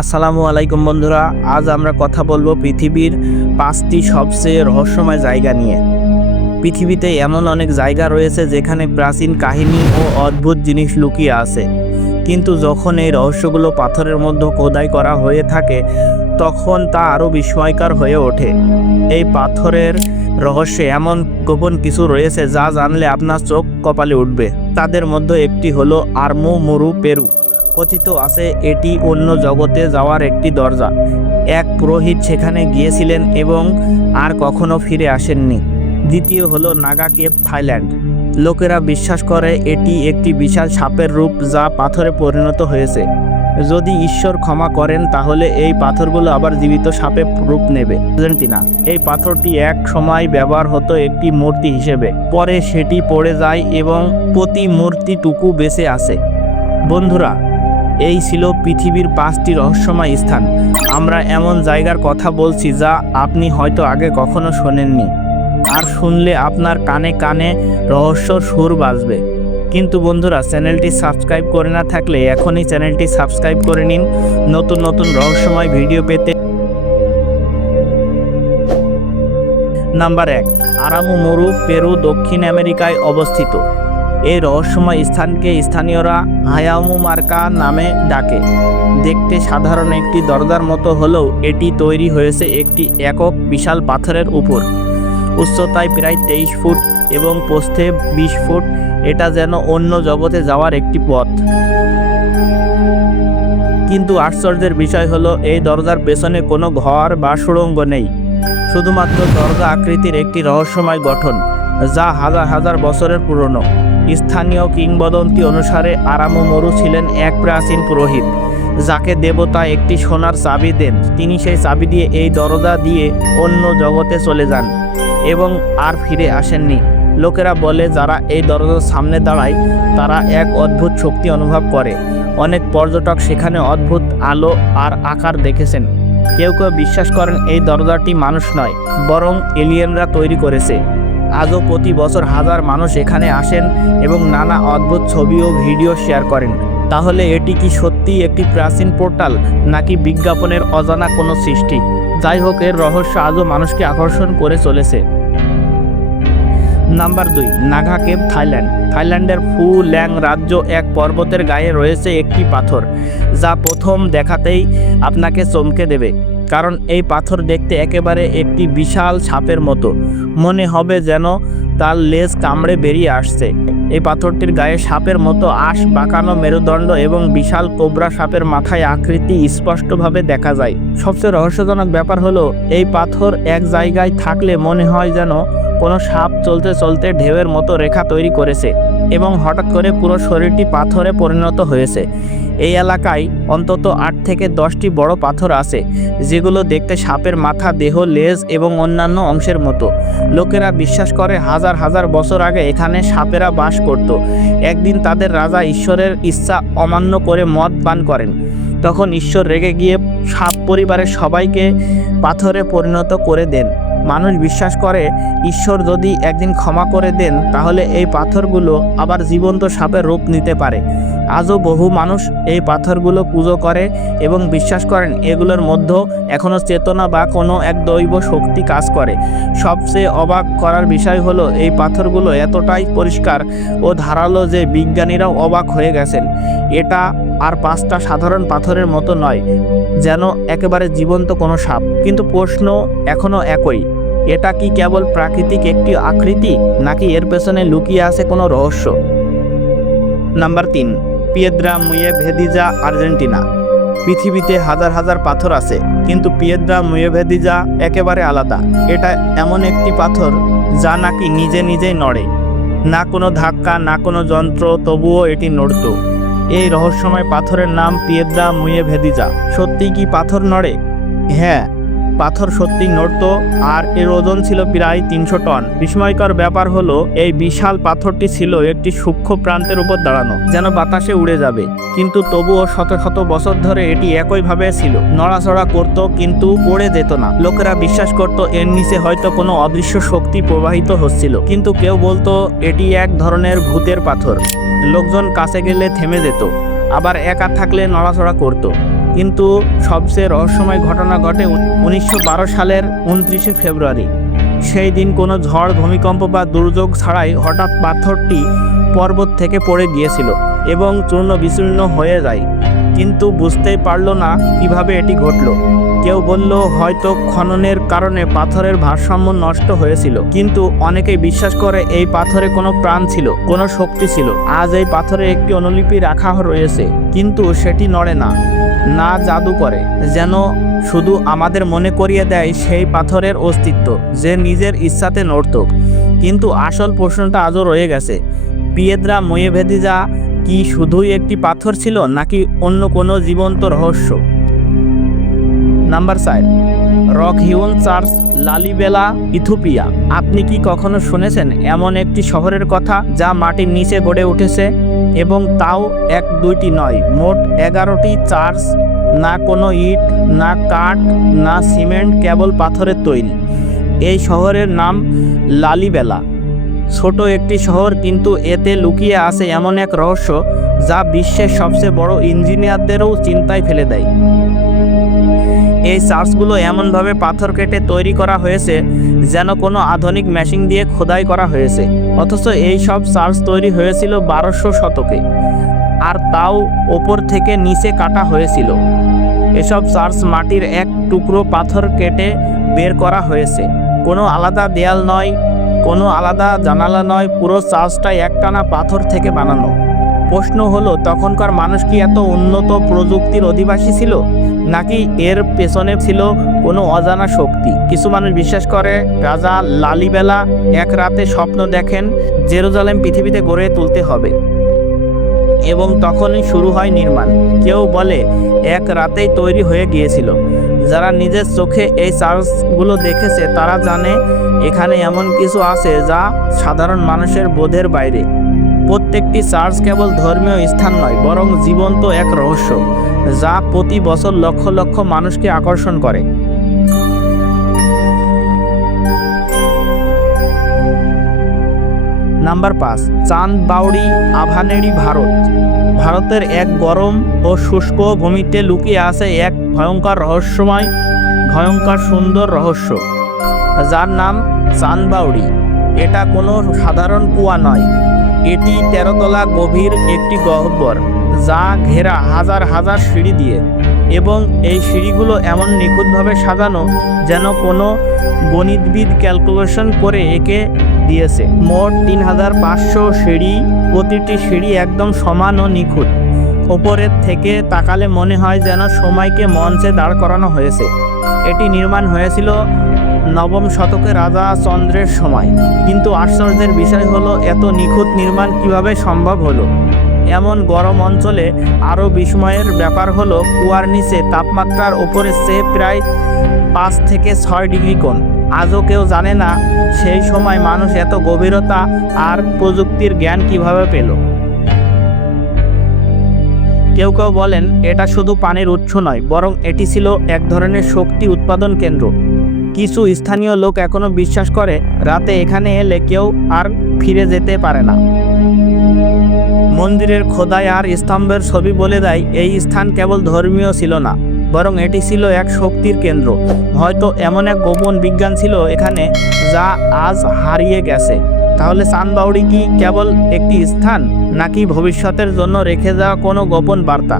আসসালামু আলাইকুম বন্ধুরা, আজ আমরা কথা বলবো পৃথিবীর 5টি সবচেয়ে রহস্যময় জায়গা নিয়ে। পৃথিবীতে এমন অনেক জায়গা রয়েছে যেখানে প্রাচীন কাহিনী ও অদ্ভুত জিনিস লুকিয়ে আছে, কিন্তু যখন এই রহস্যগুলো পাথরের মধ্যে খোদাই করা হয়ে থাকে তখন তা আরও বিস্ময়কর হয়ে ওঠে। এই পাথরের রহস্যে এমন গোপন কিছু রয়েছে যা জানলে আপনার চোখ কপালে উঠবে। তাদের মধ্যে একটি হলো আরমু মুরু পেরু। কথিত আছে এটি অন্য জগতে যাওয়ার একটি দরজা। এক পুরোহিত সেখানে গিয়েছিলেন এবং আর কখনো ফিরে আসেননি। দ্বিতীয় হলো নাগা কেভ, থাইল্যান্ড। লোকেরা বিশ্বাস করে এটি একটি বিশাল সাপের রূপ যা পাথরে পরিণত হয়েছে। যদি ঈশ্বর ক্ষমা করেন তাহলে এই পাথরগুলো আবার জীবিত সাপের রূপ নেবে। আর্জেন্টিনা, এই পাথরটি এক সময় ব্যবহার হতো একটি মূর্তি হিসেবে, পরে সেটি পড়ে যায় এবং প্রতিমূর্তিটুকু বেঁচে আছে। বন্ধুরা, এই ছিল পৃথিবীর 5টি রহস্যময় স্থান। আমরা এমন জায়গার কথা বলছি যা আপনি হয়তো আগে কখনো শোনেননি, আর শুনলে আপনার কানে কানে রহস্যর সুর বাজবে। কিন্তু বন্ধুরা, চ্যানেলটি সাবস্ক্রাইব করে না থাকলে এখনই চ্যানেলটি সাবস্ক্রাইব করে নিন নতুন নতুন রহস্যময় ভিডিও পেতে। নাম্বার 1, আরামু মুরু পেরু, দক্ষিণ আমেরিকায় অবস্থিত। এই রহস্যময় স্থানকে স্থানীয়রা হায়ামু মার্কা নামে ডাকে। দেখতে সাধারণ একটি দরজার মতো হলেও এটি তৈরি হয়েছে একটি একক বিশাল পাথরের উপর। উচ্চতায় প্রায় 23 ফুট এবং প্রস্থে 20 ফুট। এটা যেন অন্য জগতে যাওয়ার একটি পথ। কিন্তু আশ্চর্যের বিষয় হলো এই দরজার পেছনে কোনো ঘর বা সুড়ঙ্গ নেই, শুধুমাত্র দরজা আকৃতির একটি রহস্যময় গঠন যা হাজার হাজার বছরের পুরনো। স্থানীয় কিংবদন্তি অনুসারে আরামু মুরু ছিলেন এক প্রাচীন পুরোহিত যাকে দেবতা একটি সোনার চাবি দেন। তিনি সেই চাবি দিয়ে এই দরজা দিয়ে অন্য জগতে চলে যান এবং আর ফিরে আসেননি। লোকেরা বলে যারা এই দরজার সামনে দাঁড়ায় তারা এক অদ্ভুত শক্তি অনুভব করে। অনেক পর্যটক সেখানে অদ্ভুত আলো আর আকার দেখেছেন। কেউ কেউ বিশ্বাস করেন এই দরজাটি মানুষ নয়, বরং এলিয়েনরা তৈরি করেছে। আজও প্রতি বছর হাজার মানুষ এখানে আসেন এবং নানা অদ্ভুত ছবি ও ভিডিও শেয়ার করেন। তাহলে এটি কি সত্যিই একটি প্রাচীন পোর্টাল, নাকি বিজ্ঞাপনের অজানা কোনো সৃষ্টি? যাই হোক, এর রহস্য আজও মানুষকে আকর্ষণ করে চলেছে। Number 2, Naga cave, Thailand. থাইল্যান্ডের ফু ল্যাং রাজ্য এক পর্বতের গায়ে রয়েছে একটি পাথর যা প্রথম দেখাতেই আপনাকে চমকে দেবে। কারণ এই পাথর দেখতে একেবারে একটি বিশাল সাপের মতো, মনে হবে যেন তার লেজ কামড়ে বেরিয়ে আসছে। এই পাথরটির গায়ে সাপের মতো আঁশ বাঁকানো মেরুদণ্ড এবং বিশাল কোবরা সাপের মাথায় আকৃতি স্পষ্টভাবে দেখা যায়। সবচেয়ে রহস্যজনক ব্যাপার হলো এই পাথর এক জায়গায় থাকলে মনে হয় যেন কোনো সাপ চলতে চলতে ঢেউয়ের মতো রেখা তৈরি করেছে এবং হঠাৎ করে পুরো শরীরটি পাথরে পরিণত হয়েছে। এই এলাকায় অন্তত 8 থেকে 10টি বড় পাথর আছে যেগুলো দেখতে সাপের মাথা, দেহ, লেজ এবং অন্যান্য অংশের মতো। লোকেরা বিশ্বাস করে হাজার হাজার বছর আগে এখানে সাপেরা বাস করত। একদিন তাদের রাজা ঈশ্বরের ইচ্ছা অমান্য করে মদ পান করেন। তখন ঈশ্বর রেগে গিয়ে সাপ পরিবারের সবাইকে পাথরে পরিণত করে দেন। মানুষ বিশ্বাস করে ঈশ্বর যদি একদিন ক্ষমা করে দেন তাহলে এই পাথরগুলো আবার জীবন্ত সাপের রূপ নিতে পারে। আজও বহু মানুষ এই পাথরগুলো পুজো করে এবং বিশ্বাস করেন এগুলোর মধ্যে এখনও চেতনা বা কোনো এক দৈব শক্তি কাজ করে। সবচেয়ে অবাক করার বিষয় হলো এই পাথরগুলো এতটাই পরিষ্কার ও ধারালো যে বিজ্ঞানীরাও অবাক হয়ে গেছেন। এটা আর 5টা সাধারণ পাথরের মতো নয়, যেন একেবারে জীবন্ত কোনো সাপ। কিন্তু প্রশ্ন এখনও একই, এটা কি কেবল প্রাকৃতিক একটি আকৃতি, নাকি এর পেছনে লুকিয়ে আছে কোনো রহস্য? Number 3, Piedra Movediza, Argentina. পৃথিবীতে হাজার হাজার পাথর আছে, কিন্তু পিয়েদ্রা মুয়েভেদিজা একেবারে আলাদা। এটা এমন একটি পাথর যা নাকি নিজে নিজেই নড়ে, না কোনো ধাক্কা, না কোনো যন্ত্র, তবুও এটি নড়ত। এই রহস্যময় পাথরের নাম পিয়েদ্রা মুয়েভেদিজা। সত্যিই কি পাথর নড়ে? হ্যাঁ, পাথর সত্যি নড়ত, আর এর ওজন ছিল প্রায় 300 টন। বিস্ময়কর ব্যাপার হলো এই বিশাল পাথরটি ছিল একটি সূক্ষ্ম প্রান্তের উপর দাঁড়ানো, যেন বাতাসে উড়ে যাবে। কিন্তু তবুও শত শত বছর ধরে এটি একইভাবে ছিল, নড়াচড়া করত কিন্তু পড়ে যেত না। লোকেরা বিশ্বাস করত এর নিচে হয়তো কোনো অদৃশ্য শক্তি প্রবাহিত হচ্ছিল, কিন্তু কেউ বলতো এটি এক ধরনের ভূতের পাথর। লোকজন কাছে গেলে থেমে যেত, আবার একা থাকলে নড়াচড়া করত। কিন্তু সবচেয়ে রহস্যময় ঘটনা ঘটে 1912 সালের 29শে ফেব্রুয়ারি। সেই দিন কোনো ঝড়, ভূমিকম্প বা দুর্যোগ ছাড়াই হঠাৎ পাথরটি পর্বত থেকে পড়ে গিয়েছিল এবং চূর্ণ বিচূর্ণ হয়ে যায়, কিন্তু বুঝতেই পারল না কিভাবে এটি ঘটল। কেউ বলল হয়তো খননের কারণে পাথরের ভারসাম্য নষ্ট হয়েছিল, কিন্তু অনেকেই বিশ্বাস করে এই পাথরে কোনো প্রাণ ছিল, কোনো শক্তি ছিল। আজ এই পাথরে একটি অনুলিপি রাখা রয়েছে, কিন্তু সেটি নড়ে না, না জাদু করে, যেন শুধু আমাদের মনে করিয়ে দেয় সেই পাথরের অস্তিত্ব, যে নিজের ইচ্ছাতে নড়ত। কিন্তু আসল প্রশ্নটা আজও রয়ে গেছে, পিয়েদ্রা মোয়েভেদিজা কি শুধুই একটি পাথর ছিল, নাকি অন্য কোনো জীবন্ত রহস্য? Number 4, Rock Hewn Church, Lalibela, Ethiopia. আপনি কি কখনো শুনেছেন এমন একটি শহরের কথা যা মাটির নিচে গড়ে উঠেছে, এবং তাও 1-2টি নয়, মোট 11টি চার্চ, না কোনো ইট, না কাঠ, না সিমেন্ট, কেবল পাথরের তৈরি। এই শহরের নাম লালিবেলা। ছোট একটি শহর, কিন্তু এতে লুকিয়ে আছে এমন এক রহস্য যা বিশ্বের সবচেয়ে বড় ইঞ্জিনিয়ারদেরও চিন্তায় ফেলে দেয়। এই চার্চগুলো এমনভাবে পাথর কেটে তৈরি করা হয়েছে যেন কোনো আধুনিক মেশিন দিয়ে খোদাই করা হয়েছে, অথচ এই সব চার্চ তৈরি হয়েছিল 1200 শতকে, আর তাও ওপর থেকে নিচে কাটা হয়েছিল। এসব চার্চ মাটির এক টুকরো পাথর কেটে বের করা হয়েছে, কোনো আলাদা দেয়াল নয়, কোনো আলাদা জানালা নয়, পুরো চার্চটাই একটানা পাথর থেকে বানানো। প্রশ্ন হলো, তখনকার মানুষ কি এত উন্নত প্রযুক্তির অধিবাসী ছিল, নাকি এর পেছনে ছিল কোনো অজানা শক্তি? কিছু মানুষ বিশ্বাস করে রাজা লালিবেলা এক রাতে স্বপ্ন দেখেন জেরুজালেম পৃথিবীতে গড়ে তুলতে হবে, এবং তখনই শুরু হয় নির্মাণ। কেউ বলে এক রাতেই তৈরি হয়ে গিয়েছিল। যারা নিজের চোখে এই চার্চগুলো দেখেছে তারা জানে এখানে এমন কিছু আছে যা সাধারণ মানুষের বোধের বাইরে। প্রত্যেকটি চার্চ কেবল ধর্মীয় স্থান নয়, বরং জীবন্ত এক রহস্য যা প্রতি বছর লক্ষ লক্ষ মানুষকে আকর্ষণ করে। নাম্বার 5, চাঁদবাউড়ি, আভানেড়ি, ভারত। ভারতের এক গরম ও শুষ্ক ভূমিতে লুকিয়ে আছে এক ভয়ঙ্কর রহস্যময়, ভয়ঙ্কর সুন্দর রহস্য, যার নাম চাঁদবাউড়ি। এটা কোনো সাধারণ কুয়া নয়, এটি 13 তলা গভীর একটি গহ্বর, যা ঘেরা হাজার হাজার সিঁড়ি দিয়ে, এবং এই সিঁড়িগুলো এমন নিখুঁতভাবে সাজানো যেন কোনো গণিতবিদ ক্যালকুলেশন করে এঁকে দিয়েছে। মোট 3500 সিঁড়ি, প্রতিটি সিঁড়ি একদম সমান ও নিখুঁত। ওপরের থেকে তাকালে মনে হয় যেন সময়কে মঞ্চে দাঁড় করানো হয়েছে। এটি নির্মাণ হয়েছিল 9ম শতকে রাজা চন্দ্রের সময়। কিন্তু আশ্চর্যের বিষয় হলো, এত নিখুঁত নির্মাণ কিভাবে সম্ভব হলো? এমন গরম অঞ্চলে আরও বিস্ময়ের ব্যাপার হলো, কুয়ার নিচে তাপমাত্রার ওপরে চেয়ে প্রায় 5 থেকে 6 ডিগ্রি কোণ। আজও কেউ জানে না সেই সময় মানুষ এত গভীরতা আর প্রযুক্তির জ্ঞান কিভাবে পেল। কেউ কেউ বলেন এটা শুধু পানির উৎস নয়, বরং এটি ছিল এক ধরনের শক্তি উৎপাদন কেন্দ্র। কিছু স্থানীয় লোক এখনো বিশ্বাস করে রাতে এখানে এলে কেউ আর ফিরে যেতে পারে না। মন্দিরের খোদাই আর স্তম্ভের ছবি বলে দেয় এই স্থান কেবল ধর্মীয় ছিল না, বরং এটি ছিল এক শক্তির কেন্দ্র। হয়তো এমন এক গোপন বিজ্ঞান ছিল এখানে যা আজ হারিয়ে গেছে। তাহলে চাঁদবাউড়ি কি কেবল একটি স্থান, নাকি ভবিষ্যতের জন্য রেখে যাওয়া কোনো গোপন বার্তা?